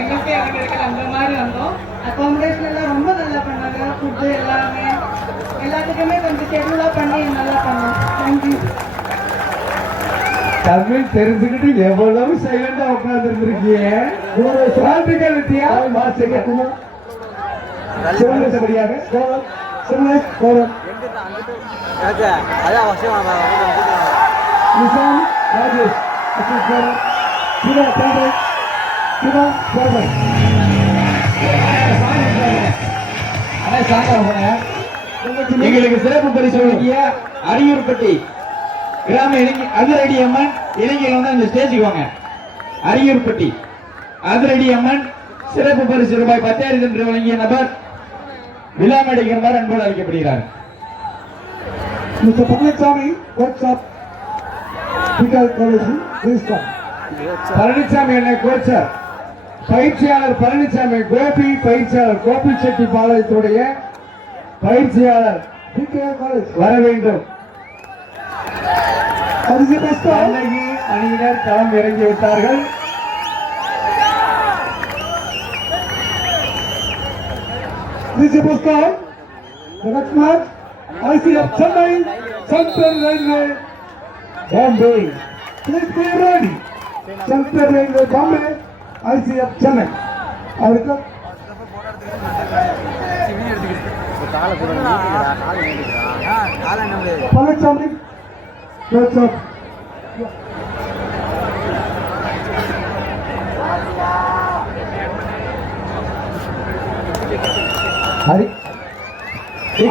எங்களுக்கே இடம் கிடைக்கல அந்த மாதிரி வந்தோம். அகாமடேஷன் எல்லாம் ரொம்ப நல்லா பண்ணாங்க. ஃபுட்டு எல்லாமே எல்லாத்துக்குமே கொஞ்சம் ஷெட்யூலாக பண்ணி நல்லா பண்ணோம். தேங்க்யூ. தமிழ் தெரிஞ்சுக்கிட்டு எவ்வளவு சைலண்டா உட்கார்ந்து இருந்திருக்கீங்க. வாழ்த்துக்கள் வித்தியா. சொல்லுபடியாக எங்களுக்கு சிறப்பு பரிசு வழங்கிய அரியூர்பட்டி கிராம அதிரடி அம்மன் இளைஞர்கள் வந்து அந்த ஸ்டேஜுக்கு வாங்க. அரியூர்பட்டி அதிரடி அம்மன் சிறப்பு பரிசு ரூபாய் 10,000 என்று வழங்கிய நபர் விழா மேடைக்கிறவர் அன்போடு அழைக்கப்படுகிறார். பழனிசாமி என்ன கோச்சர் பயிற்சியாளர் பழனிசாமி, கோபி பயிற்சியாளர் கோபி செட்டி பாளையத்துடைய பயிற்சியாளர் வர வேண்டும். அணியினர் களம் இறங்கி விட்டார்கள். Chennai central railway Bombay, central railway Bombay, ICF Chennai. அவருக்கு பழனிசாமி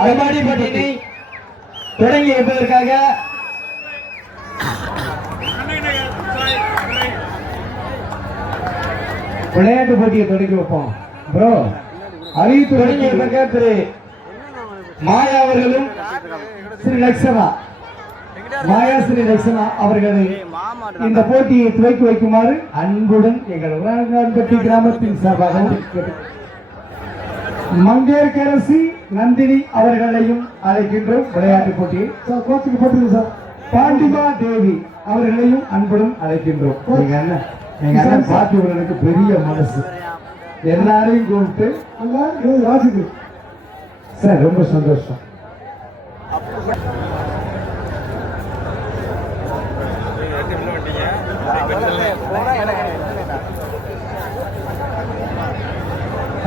கபாடி போட்டியினை தொடங்கி வைப்பதற்காக விளையாட்டு போட்டியை தொடங்கி வைப்போம். ப்ரோ அறிவித்து தொடங்கி வைப்பதற்காக திரு மாயா அவர்களும் ஸ்ரீ லட்சணா மாயா ஸ்ரீ லட்சணா அவர்களை இந்த போட்டியை துவக்கி வைக்குமாறு அன்புடன் எங்கள் உலகம்பட்டி கிராமத்தின் சார்பாக மங்கையர்கரசி நந்தினி அவர்களையும் அழைக்கின்றோம். விளையாட்டு போட்டி பாண்டிமா தேவி அவர்களையும் அன்புடன் அழைக்கின்றோம். நீங்க அண்ணன் பார்த்துவர்களுக்கு பெரிய மனசு, எல்லாரையும் கூப்பிட்டு சார் ரொம்ப சந்தோஷம்.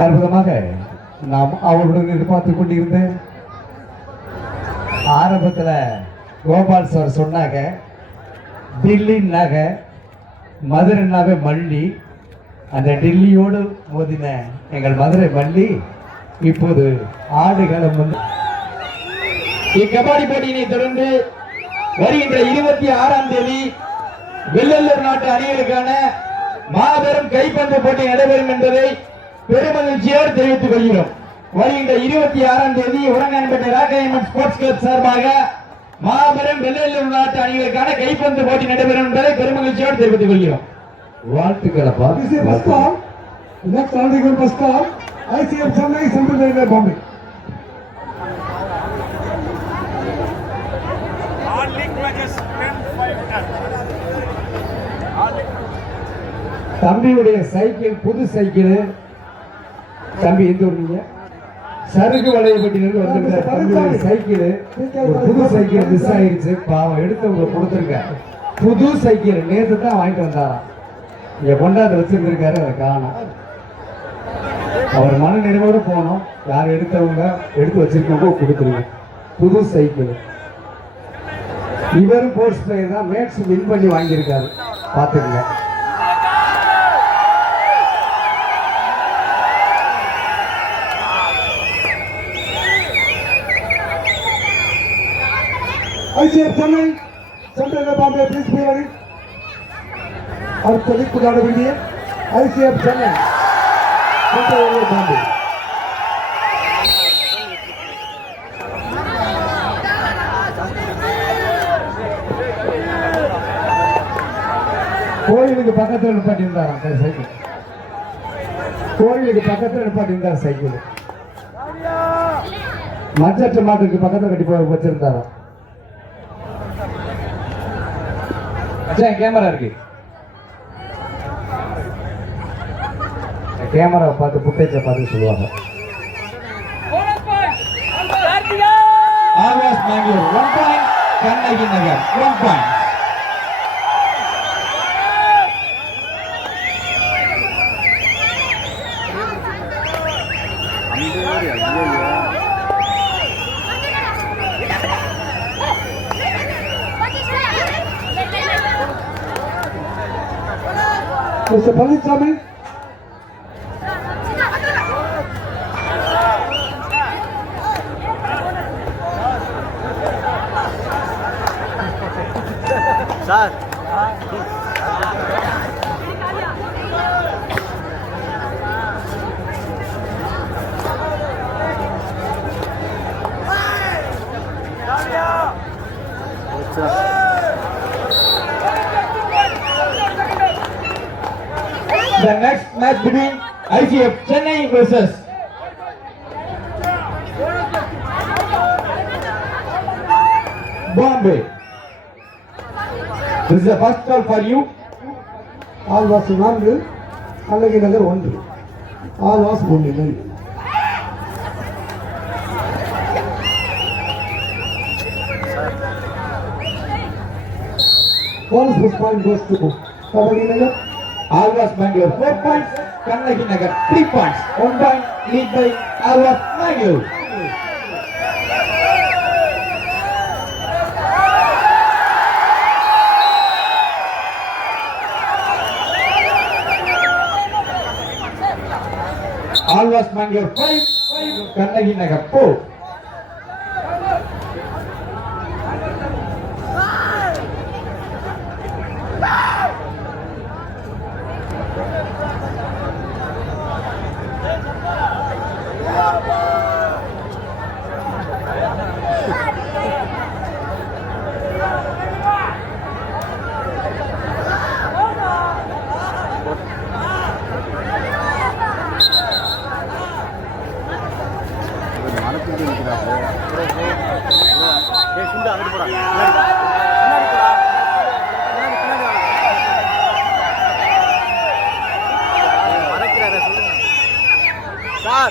அற்புதமாக நாம் அவருடன் எதிர்பார்த்து கொண்டிருந்தேன். ஆரம்பத்தில் கோபால் சார் சொன்னாங்க டில்லின்னாக மதுரைனாவே மல்லி, அந்த டில்லியோடு மோதின எங்கள் மதுரை மல்லி இப்போது ஆடுகளம் வந்து இக்கபாடி போட்டியினை தொடர்ந்து வருகின்ற 26ஆம் தேதி வெள்ளலூர் நாட்டு அணிகளுக்கான மாபெரும் கைப்பந்து போட்டி நடைபெறும் என்பதை பெருமகிழ்ச்சியோடு தெரிவித்துக் கொள்கிறோம். வருகின்ற 26ஆம் தேதி உரங்கான்பேட்டை ராக்கையம்மன் ஸ்போர்ட்ஸ் கிளப் சார்பாக மாபெரும் வெள்ளலூர் நாட்டு அணிகளுக்கான கைப்பந்து போட்டி நடைபெறும் என்பதை பெருமகிழ்ச்சியோடு தெரிவித்துக் கொள்கிறோம். வாழ்த்துக்களப்பா. ICF Chennai central railway Bombay. தம்பியுடைய சைக்கிள் புது சைக்கிள். தம்பி எந்த ஊர்ல சருக்கு வளையப்பட்டியிலிருந்து வந்திருக்காரு. தம்பியுடைய சைக்கிள் ஒரு புது சைக்கிள் மிஸ் ஆயிடுச்சு. பாவம் எடுத்தவங்க கொடுத்துருக்க புது சைக்கிள் நேற்று தான் வாங்கிட்டு வந்தாராம். இங்க கொண்டாந்து வச்சிருந்திருக்காரு, அதை காணோம். அவர் மன நிறைவோடு போனோம். யார் எடுத்தவங்க எடுத்து வச்சிருக்கவங்க கொடுத்துருங்க புது சைக்கிள். இவரும் போர்ட்ஸ் பிளேயர் தான், மேட்ச் வின் பண்ணி வாங்கியிருக்காரு. பார்த்துக்கங்க. ICF Chennai central Bombay please be ready. அடுத்த லீக் விளையாட வேண்டிய ஐசிஎஃப் சென்னை சென்ட்ரல் பாம்பே. கோயிலுக்கு பக்கத்தில் நிப்பாட்டி இருந்தாராம் சைக்கிள். கோயிலுக்கு பக்கத்தில் நிப்பாட்டி இருந்தார் சைக்கிள். மச்சற்ற மாட்டுக்கு பக்கத்தில் கட்டி போய் வச்சிருந்தாராம். கேமரா இருக்கு. கேமரா பார்த்து புட்டேஜை பார்த்து சொல்லுவாங்க. ஆர்வாஸ் Bangalore 1 point, Kannagi Nagar 1 point. Mr. Palaniswamy. Sir. The next match between ICF Chennai versus Bombay. This is the first call for you. Alvas 4, Kannagi Nagar 1. Alvas முன்னிலை. Bonus plus point goes to Kannagi Nagar. Alvas Bangalore 4 points, Kannagi Nagar 3 points. 1 point lead by Alvas Bangalore. Alvas Bangalore 5, Kannagi Nagar 4. Sir.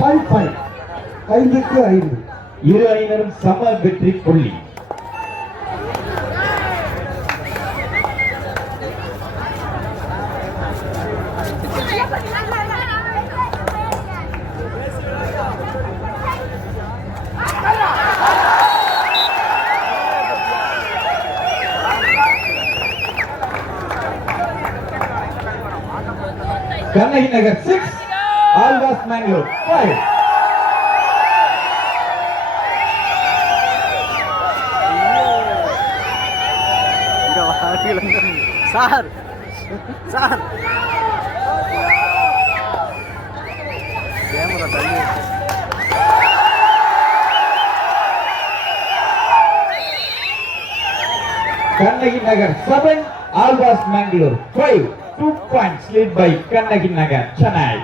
Five, 5க்கு 5. இரு அணியினரும் சம வெற்றி புள்ளி. Kannagi Nagar 6, Alvas Bangalore 5. Sir. Sir. Camera tadi. Kannagi Nagar 7, Alvas Bangalore 5. 2 points lead by Kannagi Nagar, Chennai.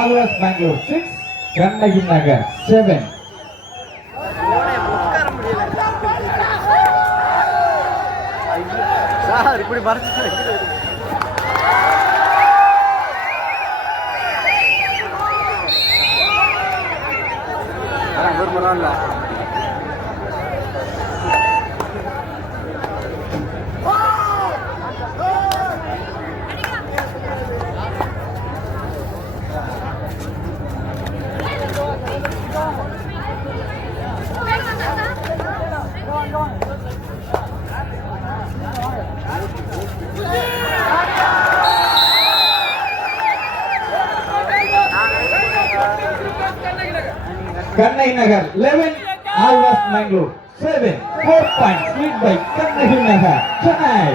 Alvas Bangalore 6, Kannagi Nagar 7. Sir, இப்படி மறைச்சு Kannagi Nagar 11, Alvas Mangalore 7, 4 points lead by Kannagi Nagar, Chennai.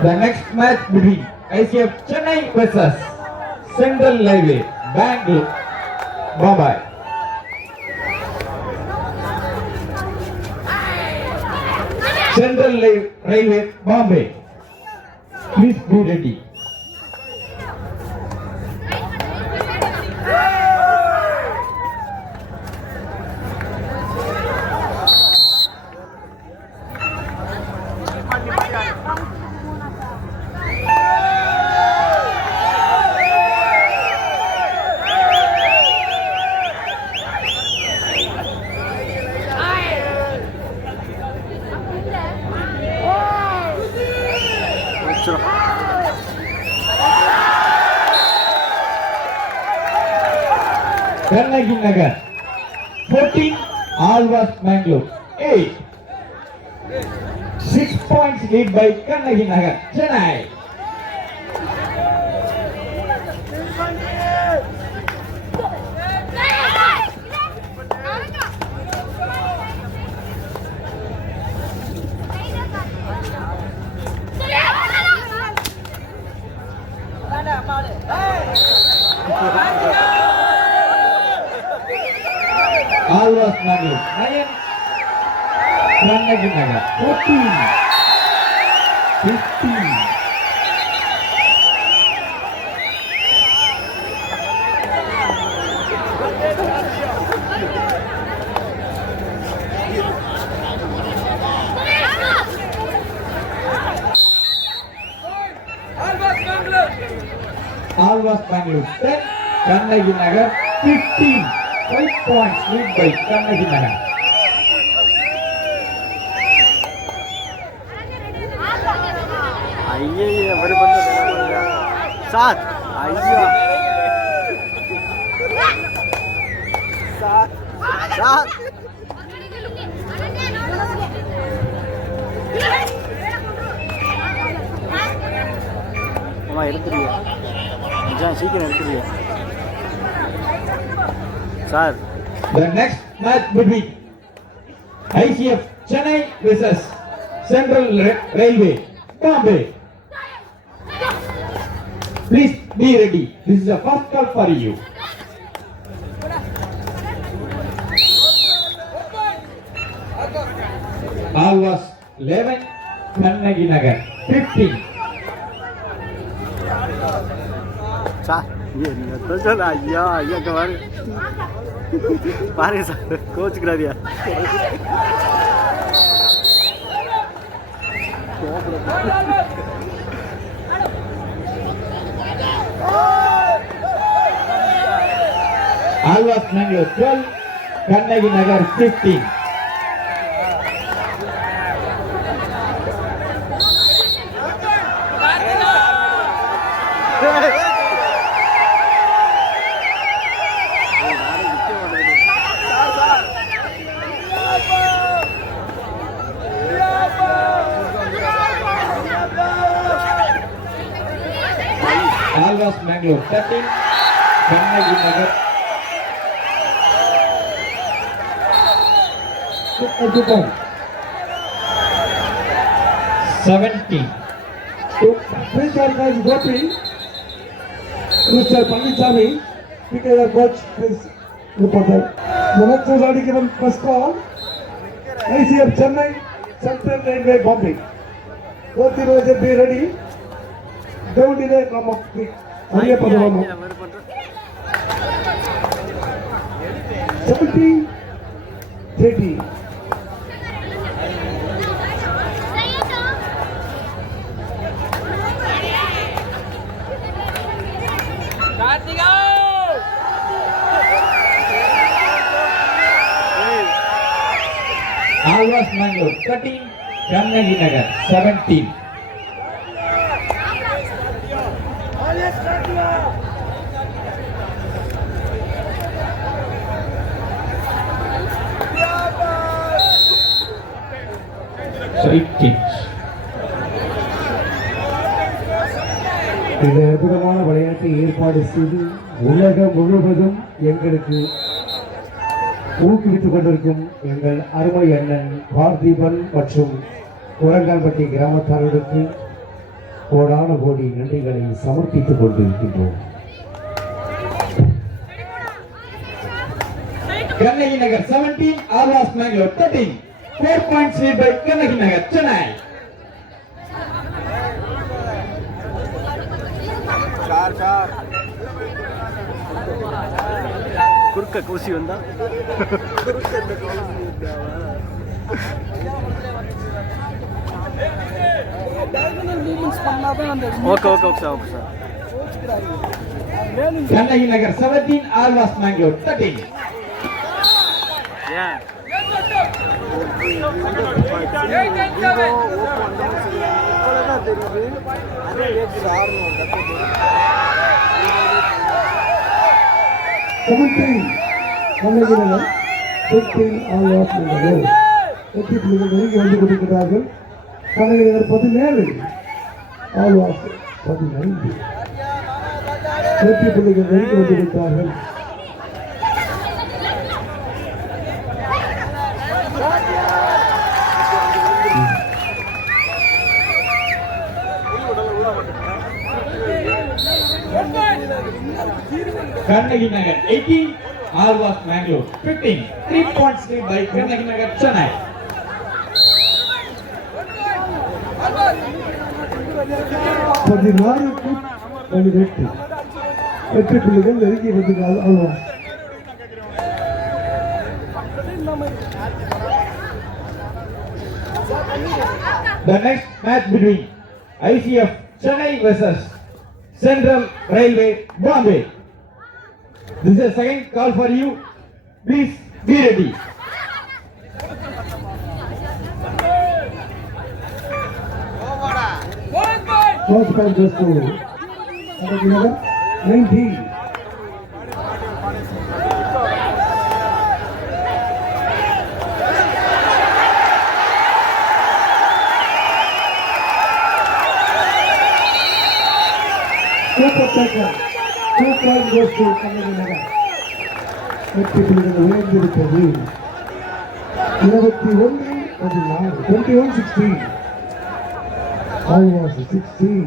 The next match between ICF Chennai versus Central Railway, Bangalore, Mumbai. Central Railway, Bombay. Please be ready. Kannagi Nagar 14, Alvas Mangalore 8. 6 points lead by Kannagi Nagar, Chennai. Alvas Mangalore 9, Kannagi Nagar 14, 15. Alvas Mangalore 10, Kannagi Nagar 15. 5 points lead by Kannagi Nagar. ஐயே ஒரு பந்து sir ஐயோ sir sir அம்மா எடுத்துருவியா நிஜம் சீக்கிரம் எடுத்துருவியா sir. The next match between ICF Chennai versus Central Railway, Bombay. Please be ready. This is a first call for you. Alvas 11, Kannagi Nagar 15. Sir என்ன சொல்ல ஐயா ஐயா பாரு பாருங்க sir கோச்சுக்கிறாரியா Alvas Mangalore 12, Kannagi Nagar 15. Alvas Mangalore 13, Kannagi Nagar 17. Please organize Gopi, Mr. Panditami, because our coach please report that. The next is already given first call. ICF Chennai, Central Railway, Bombay. Both the roads be ready. Don't delay, come up quick. Hurry up, Adavama. 17, 30. Alvas Mangalore 13, Kannagi Nagar 17. Straight kicks. இந்த அற்புதமான விளையாட்டை ஏற்பாடு செய்து உலகம் முழுவதும் எங்களுக்கு ஊக்குவித்துக் கொண்டிருக்கும் எங்கள் அருமை அண்ணன் பார்த்திபன் மற்றும் குரங்கான்பட்டி கிராமத்தார்களுக்கு கோடான கோடி நன்றிகளை சமர்ப்பித்துக் கொண்டிருக்கின்றோம். Kannagi Nagar 17, Alvas Mangalore 13. 4 points lead by Kannagi நகர், சென்னை. चार कुर्क कोसी वंदा okay okay okay okay Kannagi Nagar 17, Alvas Mangalore 13. வந்து கொண்டிருக்கிறார்கள். கண்ணகி நகர் 17, ஆழ்வாஸ் 15. வெற்றி புள்ளிகள் நெருங்கி வந்திருக்கிறார்கள். Kannagi Nagar 18, Alvas Mangalore 15. 3 points lead by Kannagi நகர், சென்னை. வெற்றி புள்ளிகள் நெருங்கி வந்திருக்கிறார்கள். Alvas The next match between ICF Chennai versus Central Railway Bombay. This is a second call for you. Please be ready. First point goes to Kannaghi Nagar 19. Super taker. 2 points goes to Kannaghi Nagar. வெற்றி புள்ளிகள் உயர்ந்திருப்பது 21-16. ஆழ்வாஸ் 16.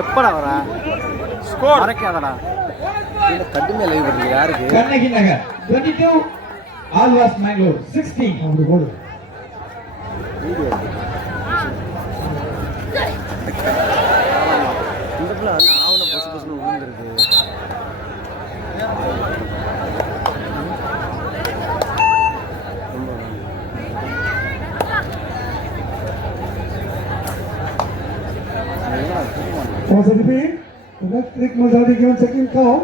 எப்படா வரா score மறக்காதடா இந்த கட்டு மேல இருக்கு யாருக்கு கண்ணகி நகர் 22, ஆழ்வாஸ் மேங்களூர் 16. அப்படி போடு. இந்த பிள்ளை ஆவண பசு பசுன்னு விழுந்துருக்கு. Toss at the field. The next trick was already given second call.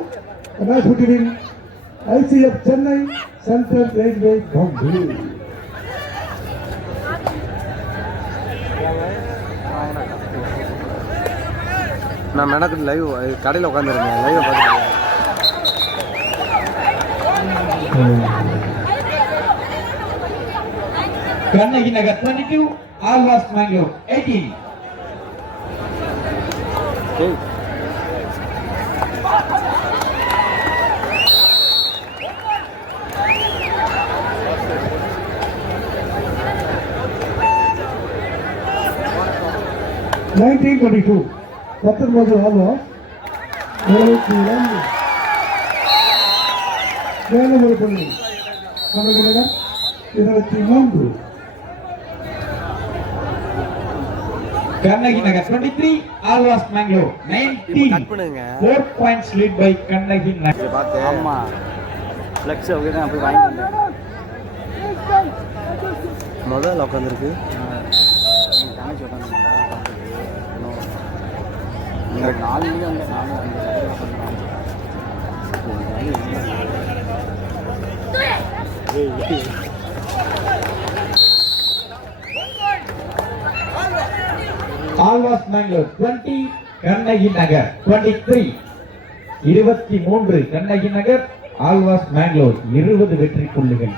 The match between ICF Chennai, Central Railway Bombay. நான் நடக்குது லைவ் கடையில் உட்காந்துருந்தேன் லைவை பார்த்துருக்கேன். கண்ணகி நகர் 22, ஆழ்வாஸ் மேங்களூர் 18. ஏய் 1922. Captain was Alva. Kannaghi Nagar 23. Kannaghi Nagar 23, Alvas Mangalore 19. Cut பண்ணுங்க 4 points lead by கண்ணகி நகர். பார்த்து ஆமா ஃப்ளெக்ஸ் அப்படியே தான் போய் வாங்கி வந்தேன். முதல்ல உட்காந்துருக்கு தங்கச்சி நாலுலேயும் அந்த நாலு ஆல்வாஸ் மேங்களூர் 20 கண்ணகி நகர் 23 23 கண்ணகி நகர் ஆல்வாஸ் மேங்களூர் 20 வெற்றி புள்ளிகள்.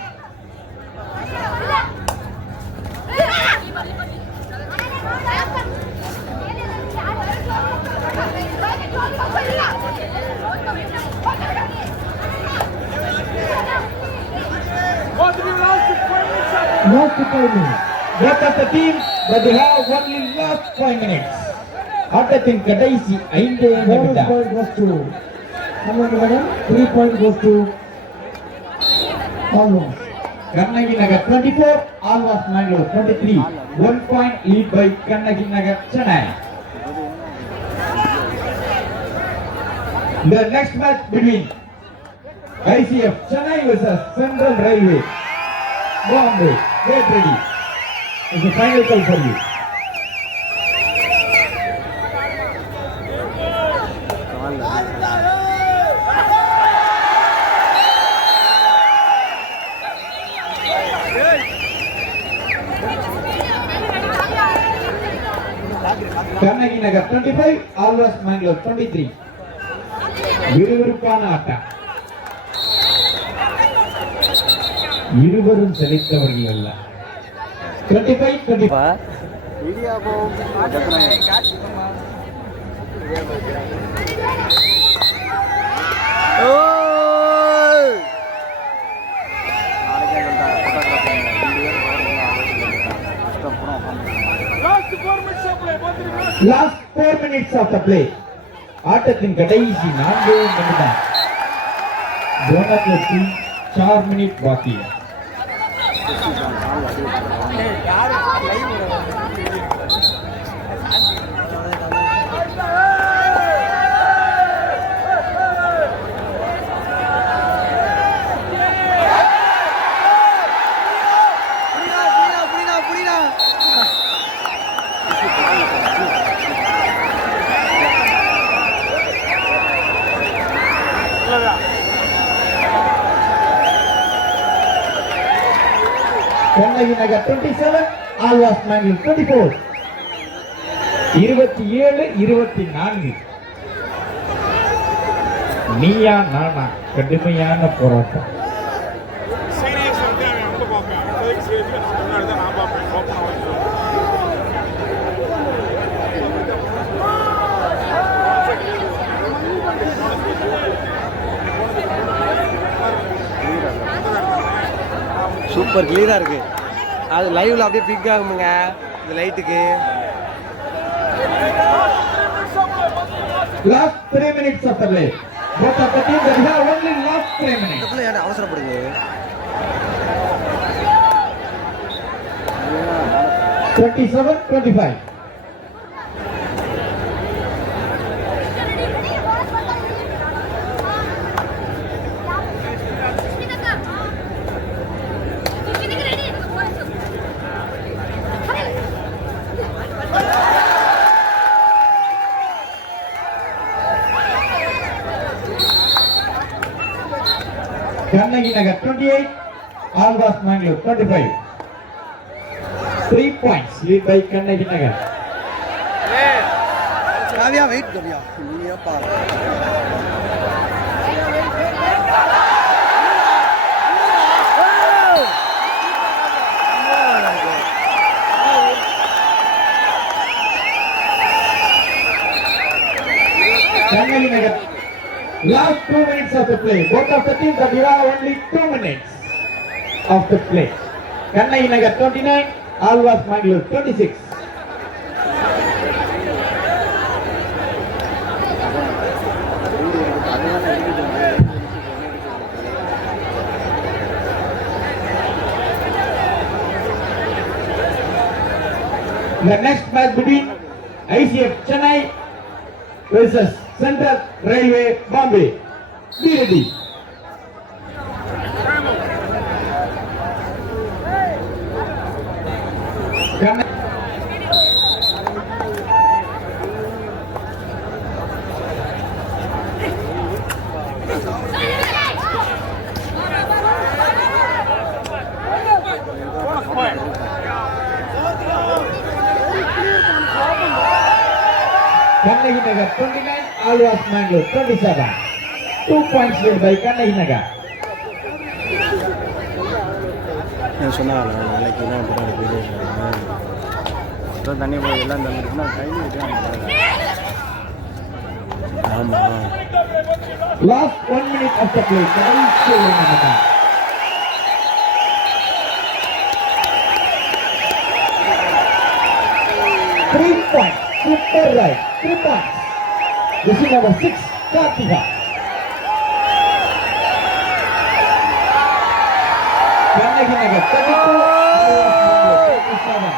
Last 5 minutes. Both of the teams, but they have only last 5 minutes. ஆட்டத்தின் கடைசி 5 Bonus நிமிடம். point goes to Kannagi Nagar. 3 point goes to Alwas. Kannagi Nagar 24, always Mangalore 23. 1 point lead by Kannagi Nagar Chennai. The next match between ICF Chennai versus Central Railway Bombay. Get ready. It's a final call for you. Kannagi Nagar 25, always Mangalore 23. விறுவிறுப்பான ஆட்டம். இருவரும் செழித்தவர்கள் அல்ல. 25-25. Last 4 minutes of the play. ஆட்டத்தின் கடைசி 4 நிமிடம். Bonus 4 minute பாக்கி. Kannagi Nagar 27, always Mangalore 24. 27-24. Neeya Naana கடுமையான போராட்டம். Super கிளியரா இருக்கு. அது லைவ்ல அப்படியே பிக் ஆகுமுங்க இந்த லைட்டுக்கு. Last 3 minutes of the play. Both of the teams have only last 3 minutes. இதுல ஏன் அவசரப்படுது? 27-25. Kannagi Nagar 28, Alvas Mangalore 25. 3 points lead by Kannagi Nagar. Kavya wait Kavya நீயே பாரு. Kannagi Nagar. Last 2 minutes of the play. Both of the teams have only 2 minutes of the play. Kannagi Nagar 29, Alwas Mangalore 26. The next match between ICF Chennai versus Central Railway Bombay. Be ready. Kannagi Nagar 29, Alwas Mangalore 27. 2 points led by Kannagi Nagar. சொன்னாங்க நாளைக்கு தான் தண்ணி போய் எல்லாம் தந்துட்டுனா கையில் ஆமாம். Last 1 minute of the play. கடைசி ஒரு நிமிடம். Three points. Super right. 3 points. This is number 6. Kartika. Kannagi Nagar 32. Alwas Mangalore 27.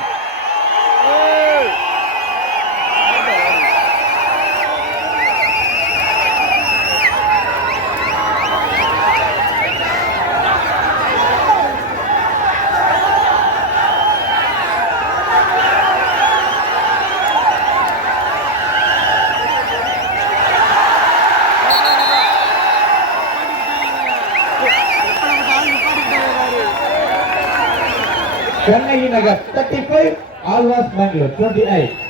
Kannagi Nagar 35, Alwas Mangalore 28.